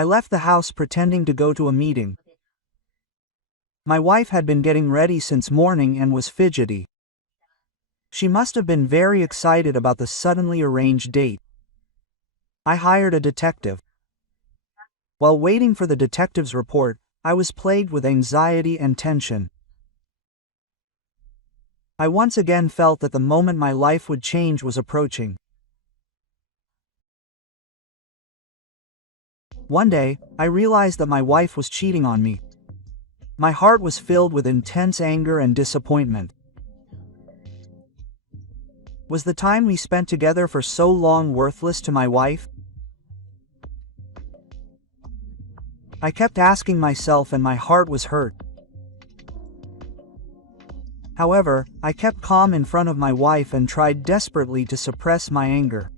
I left the house pretending to go to a meeting. My wife had been getting ready since morning and was fidgety. She must have been very excited about the suddenly arranged date. I hired a detective. While waiting for the detective's report, I was plagued with anxiety and tension. I once again felt that the moment my life would change was approaching. One day, I realized that my wife was cheating on me. My heart was filled with intense anger and disappointment. Was the time we spent together for so long worthless to my wife? I kept asking myself, and my heart was hurt. However, I kept calm in front of my wife and tried desperately to suppress my anger.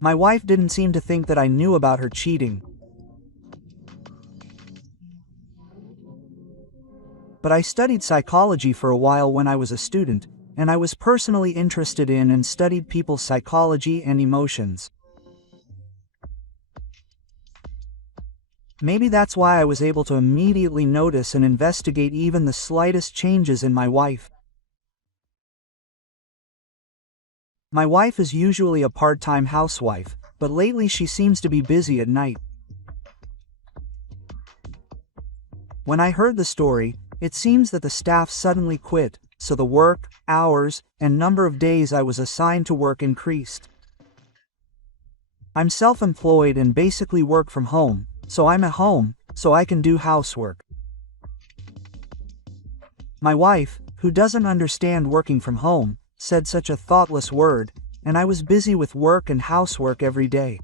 My wife didn't seem to think that I knew about her cheating. But I studied psychology for a while when I was a student, and I was personally interested in and studied people's psychology and emotions. Maybe that's why I was able to immediately notice and investigate even the slightest changes in my wife. My wife is usually a part-time housewife, but lately she seems to be busy at night. When I heard the story, it seems that the staff suddenly quit, so the work, hours, and number of days I was assigned to work increased. I'm self-employed and basically work from home, so I'm at home, so I can do housework. My wife, who doesn't understand working from home, said such a thoughtless word, and I was busy with work and housework every day.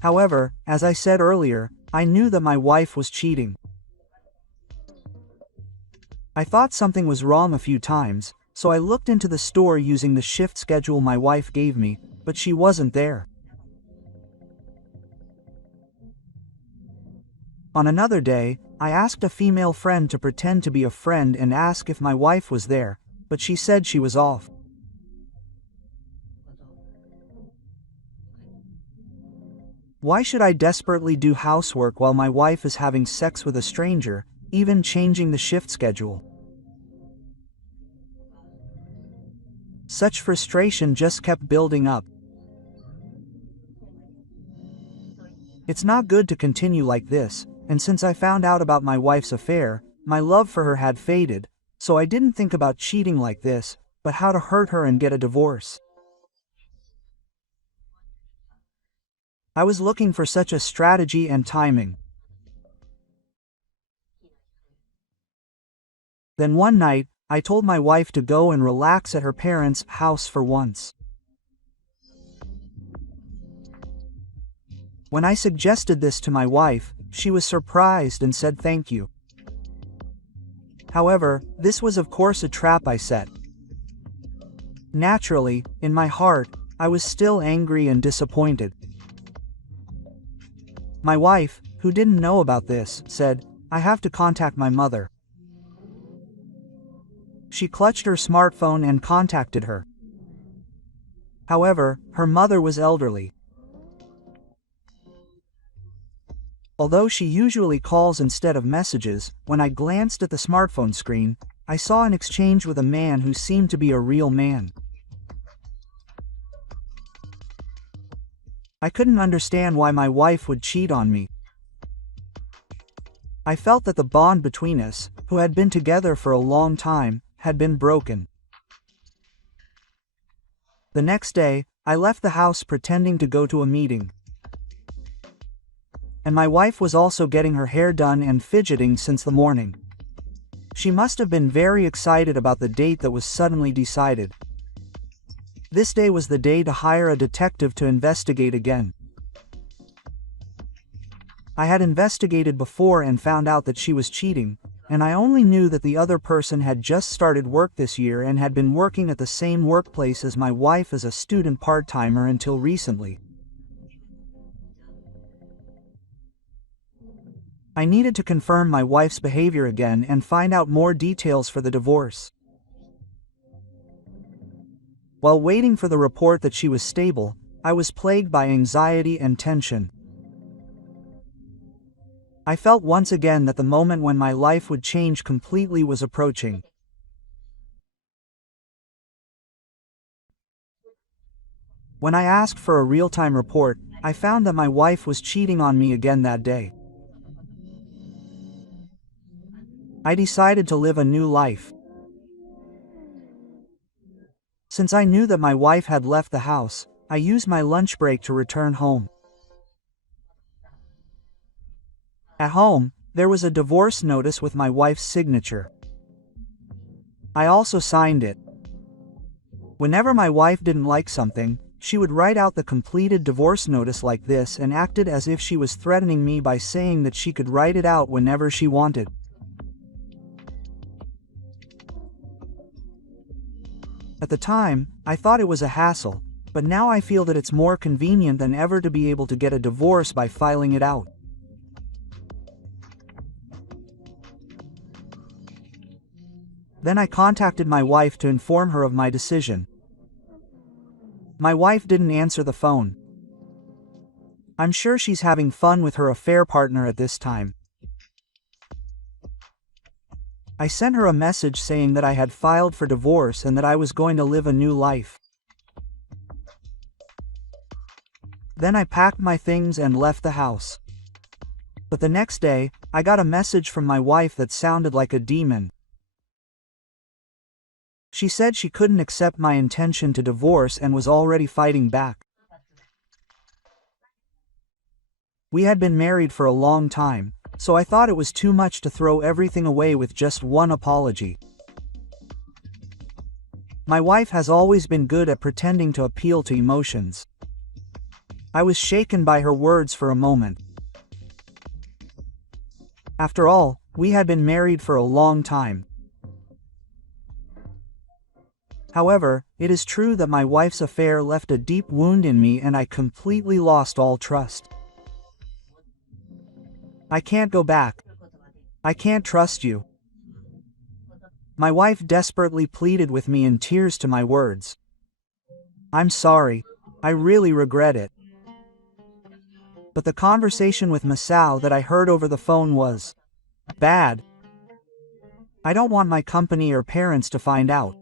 However, as I said earlier, I knew that my wife was cheating. I thought something was wrong a few times, so I looked into the store using the shift schedule my wife gave me, but she wasn't there. On another day, I asked a female friend to pretend to be a friend and ask if my wife was there, but she said she was off. Why should I desperately do housework while my wife is having sex with a stranger, even changing the shift schedule? Such frustration just kept building up. It's not good to continue like this, and since I found out about my wife's affair, my love for her had faded, so I didn't think about cheating like this, but how to hurt her and get a divorce. I was looking for such a strategy and timing. Then one night, I told my wife to go and relax at her parents' house for once. When I suggested this to my wife, she was surprised and said thank you. However, this was of course a trap I set. Naturally, in my heart, I was still angry and disappointed. My wife, who didn't know about this, said, "I have to contact my mother." She clutched her smartphone and contacted her. However, her mother was elderly. Although she usually calls instead of messages, when I glanced at the smartphone screen, I saw an exchange with a man who seemed to be a real man. I couldn't understand why my wife would cheat on me. I felt that the bond between us, who had been together for a long time, had been broken. The next day, I left the house pretending to go to a meeting. And my wife was also getting her hair done and fidgeting since the morning. She must have been very excited about the date that was suddenly decided. This day was the day to hire a detective to investigate again. I had investigated before and found out that she was cheating, and I only knew that the other person had just started work this year and had been working at the same workplace as my wife as a student part-timer until recently. I needed to confirm my wife's behavior again and find out more details for the divorce. While waiting for the report that she was stable, I was plagued by anxiety and tension. I felt once again that the moment when my life would change completely was approaching. When I asked for a real-time report, I found that my wife was cheating on me again that day. I decided to live a new life. Since I knew that my wife had left the house, I used my lunch break to return home. At home, there was a divorce notice with my wife's signature. I also signed it. Whenever my wife didn't like something, she would write out the completed divorce notice like this and acted as if she was threatening me by saying that she could write it out whenever she wanted. At the time, I thought it was a hassle, but now I feel that it's more convenient than ever to be able to get a divorce by filing it out. Then I contacted my wife to inform her of my decision. My wife didn't answer the phone. I'm sure she's having fun with her affair partner at this time. I sent her a message saying that I had filed for divorce and that I was going to live a new life. Then I packed my things and left the house. But the next day, I got a message from my wife that sounded like a demon. She said she couldn't accept my intention to divorce and was already fighting back. We had been married for a long time, so I thought it was too much to throw everything away with just one apology. My wife has always been good at pretending to appeal to emotions. I was shaken by her words for a moment. After all, we had been married for a long time. However, it is true that my wife's affair left a deep wound in me and I completely lost all trust. I can't go back. I can't trust you. My wife desperately pleaded with me in tears to my words. I'm sorry. I really regret it. But the conversation with Masao that I heard over the phone was bad. I don't want my company or parents to find out.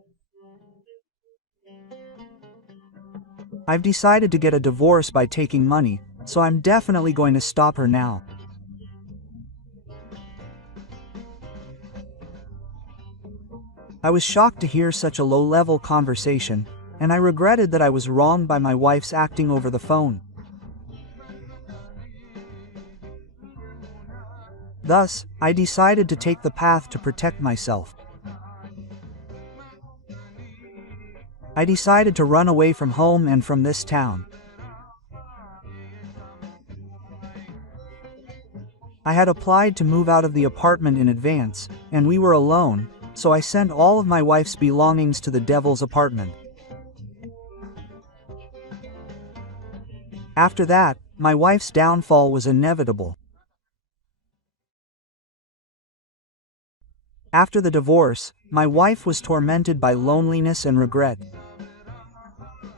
I've decided to get a divorce by taking money, so I'm definitely going to stop her now. I was shocked to hear such a low-level conversation, and I regretted that I was wronged by my wife's acting over the phone. Thus, I decided to take the path to protect myself. I decided to run away from home and from this town. I had applied to move out of the apartment in advance, and we were alone, so I sent all of my wife's belongings to the devil's apartment. After that, my wife's downfall was inevitable. After the divorce, my wife was tormented by loneliness and regret.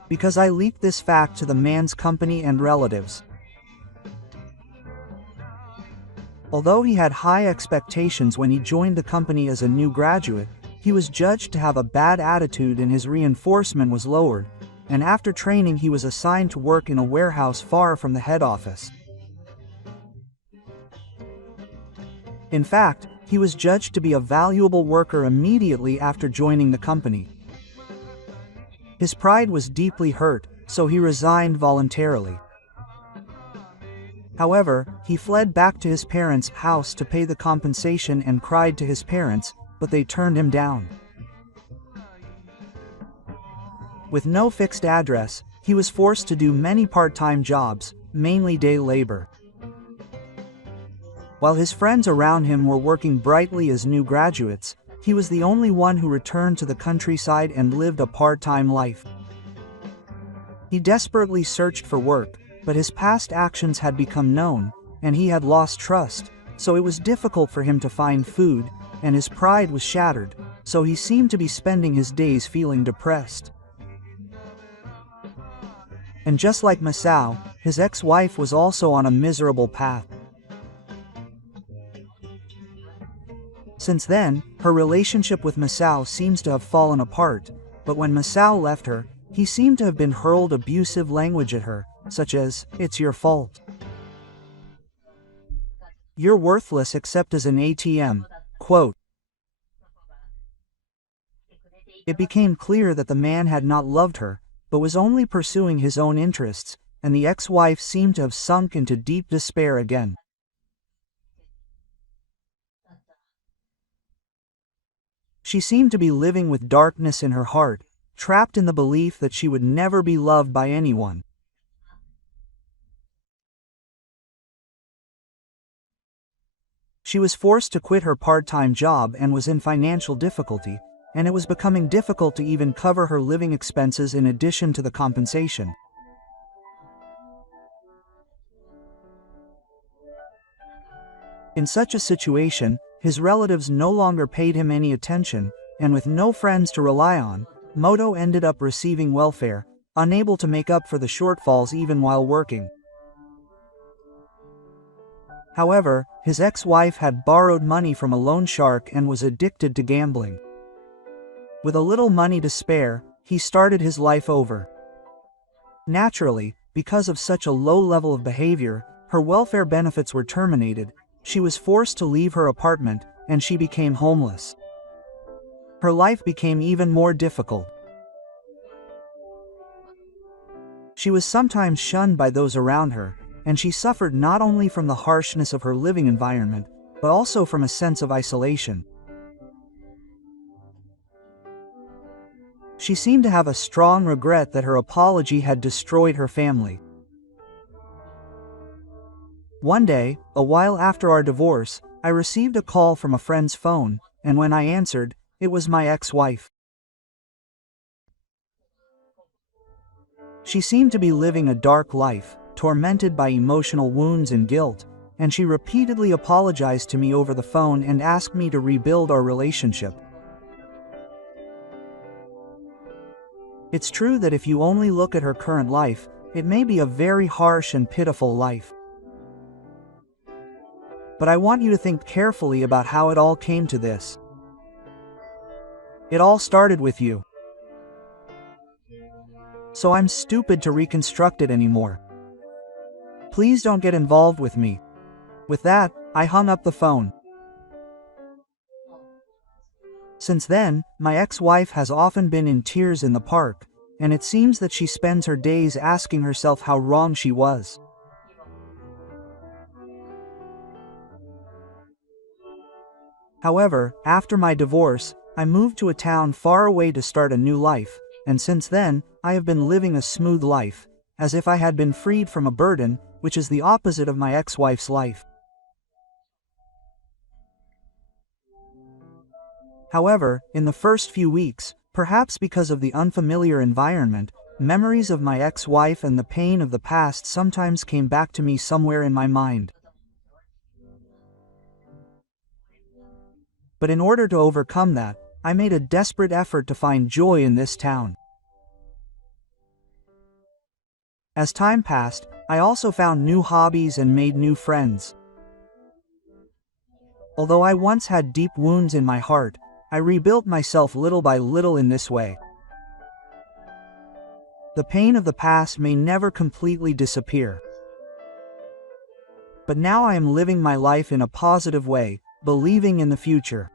Because I leaked this fact to the man's company and relatives. Although he had high expectations when he joined the company as a new graduate, he was judged to have a bad attitude and his reinforcement was lowered, and after training he was assigned to work in a warehouse far from the head office. In fact, he was judged to be a valuable worker immediately after joining the company. His pride was deeply hurt, so he resigned voluntarily. However, he fled back to his parents' house to pay the compensation and cried to his parents, but they turned him down. With no fixed address, he was forced to do many part-time jobs, mainly day labor. While his friends around him were working brightly as new graduates, he was the only one who returned to the countryside and lived a part-time life. He desperately searched for work, but his past actions had become known, and he had lost trust, so it was difficult for him to find food, and his pride was shattered, so he seemed to be spending his days feeling depressed. And just like Masao, his ex-wife was also on a miserable path. Since then, her relationship with Masao seems to have fallen apart, but when Masao left her, he seemed to have been hurled abusive language at her, such as, "It's your fault. You're worthless except as an ATM." Quote. It became clear that the man had not loved her, but was only pursuing his own interests, and the ex-wife seemed to have sunk into deep despair again. She seemed to be living with darkness in her heart, trapped in the belief that she would never be loved by anyone. She was forced to quit her part-time job and was in financial difficulty, and it was becoming difficult to even cover her living expenses in addition to the compensation. In such a situation, his relatives no longer paid him any attention, and with no friends to rely on, Moto ended up receiving welfare, unable to make up for the shortfalls even while working. However, his ex-wife had borrowed money from a loan shark and was addicted to gambling. With a little money to spare, he started his life over. Naturally, because of such a low level of behavior, her welfare benefits were terminated. She was forced to leave her apartment, and she became homeless. Her life became even more difficult. She was sometimes shunned by those around her, and she suffered not only from the harshness of her living environment, but also from a sense of isolation. She seemed to have a strong regret that her apology had destroyed her family. One day, a while after our divorce, I received a call from a friend's phone, and when I answered, it was my ex-wife. She seemed to be living a dark life, tormented by emotional wounds and guilt, and she repeatedly apologized to me over the phone and asked me to rebuild our relationship. It's true that if you only look at her current life, it may be a very harsh and pitiful life. But I want you to think carefully about how it all came to this. It all started with you. So I'm stupid to reconstruct it anymore. Please don't get involved with me. With that, I hung up the phone. Since then, my ex-wife has often been in tears in the park, and it seems that she spends her days asking herself how wrong she was. However, after my divorce, I moved to a town far away to start a new life, and since then, I have been living a smooth life, as if I had been freed from a burden, which is the opposite of my ex-wife's life. However, in the first few weeks, perhaps because of the unfamiliar environment, memories of my ex-wife and the pain of the past sometimes came back to me somewhere in my mind. But in order to overcome that, I made a desperate effort to find joy in this town. As time passed, I also found new hobbies and made new friends. Although I once had deep wounds in my heart, I rebuilt myself little by little in this way. The pain of the past may never completely disappear. But now I am living my life in a positive way, believing in the future.